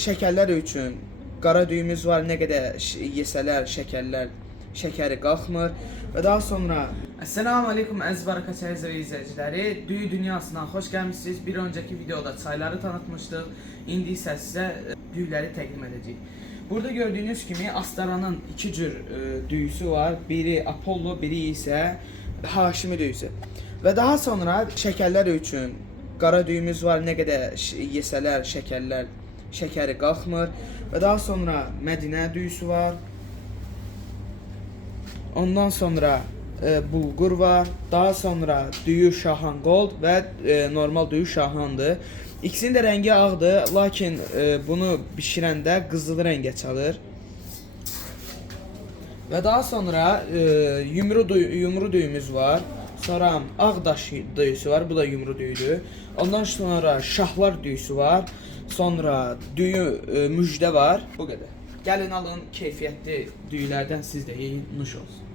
Şəkərlər üçün qara düyümüz var. Nə qədər yesələr, şəkəri qalxmır. Və daha sonra Assalamu aleykum əziz barakatəyiz və izləyiciləri. Düyü dünyasından xoş gəlmişsiniz. Bir öncəki videoda çayları tanıtmışdıq. İndi isə sizə düyüləri təqdim edəcəyik. Burada gördüyünüz kimi Astaranın iki cür düyüsü var. Biri Apollo, biri isə Haşimi düyüsü. Və daha sonra şəkərlər üçün qara düyümüz var. Nə qədər yesələr, şəkəri qalxmır. Və daha sonra Mədinə düyüsü var. Ondan sonra bulgur var. Daha sonra düyü Şahan Gold və normal düyü Şahandır. İkisinin də rəngi ağdır, lakin bunu bişirəndə qızıl rəngə çalır. Və daha sonra yumru düyümüz var. Sonra Ağdaş düyüsü var, bu da yumru düyüdür. Ondan sonra Şahlar düyüsü var. Sonra düyü Müjdə var. Bu qədər. Gəlin alın keyfiyyətli düyülərdən siz də yeyin, nuş olsun.